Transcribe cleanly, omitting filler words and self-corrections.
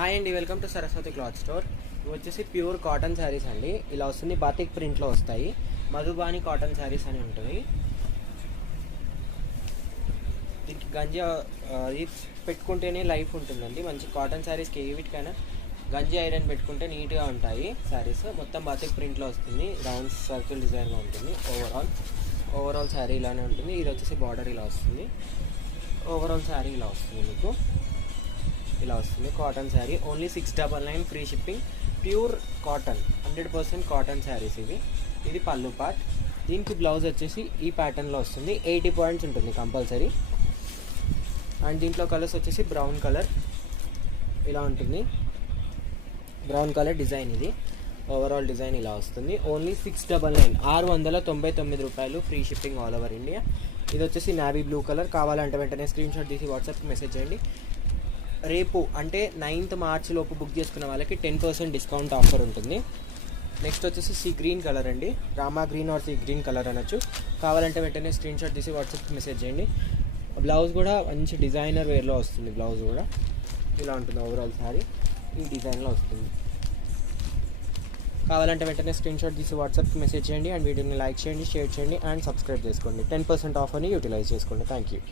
Hi అండి, welcome to Saraswati cloth store. ఇవి వచ్చేసి ప్యూర్ కాటన్ శారీస్ అండి. ఇలా వస్తుంది, బాతిక్ ప్రింట్లో వస్తాయి. మధుబాని కాటన్ శారీస్ అని ఉంటుంది. దీనికి గంజి అది పెట్టుకుంటేనే లైఫ్ ఉంటుందండి. మంచి కాటన్ శారీస్కి వీటికైనా గంజి ఐరన్ పెట్టుకుంటే నీట్గా ఉంటాయి శారీస్. మొత్తం బాతిక్ ప్రింట్లో వస్తుంది, రౌండ్ సర్కిల్ డిజైన్గా ఉంటుంది. ఓవరాల్ శారీ ఇలానే ఉంటుంది. ఇది వచ్చేసి బార్డర్ ఇలా వస్తుంది. ఓవరాల్ శారీ ఇలా వస్తుంది, మీకు ఇలా వస్తుంది. Cotton sari only 699 free shipping. Pure cotton, 100% cotton saris ఇవి. ఇది పళ్ళు పార్ట్. దీనికి బ్లౌజ్ వచ్చేసి ఈ ప్యాటర్న్లో వస్తుంది. 80 పాయింట్స్ ఉంటుంది కంపల్సరీ. అండ్ దీంట్లో కలర్స్ వచ్చేసి బ్రౌన్ కలర్ ఇలా ఉంటుంది. బ్రౌన్ కలర్ డిజైన్ ఇది. ఓవరాల్ డిజైన్ ఇలా వస్తుంది. ఓన్లీ 699, 699 రూపాయలు free shipping all over India. ఇది వచ్చేసి నావీ బ్లూ కలర్. కావాలంటే వెంటనే స్క్రీన్ షాట్ తీసి వాట్సాప్కి మెసేజ్ చేయండి. రేపు అంటే 9th మార్చ్ లోపు బుక్ చేసుకున్న వాళ్ళకి 10% డిస్కౌంట్ ఆఫర్ ఉంటుంది. నెక్స్ట్ వచ్చేసి సీ గ్రీన్ కలర్ అండి. Rama green are sea green colour అనొచ్చు. కావాలంటే వెంటనే స్క్రీన్ షాట్ తీసి వాట్సాప్కి మెసేజ్ చేయండి. బ్లౌజ్ కూడా మంచి డిజైనర్ వేర్లో వస్తుంది. బ్లౌజ్ కూడా ఇలా ఉంటుంది. ఓవరాల్ శారీ ఈ డిజైన్లో వస్తుంది. కావాలంటే వెంటనే స్క్రీన్ షాట్ తీసి వాట్సాప్కి మెసేజ్ చేయండి. అండ్ వీడియోని లైక్ చేయండి, షేర్ చేయండి అండ్ సబ్స్క్రైబ్ చేసుకోండి. 10% ఆఫర్ని యూటిలైజ్ చేసుకోండి. Thank you.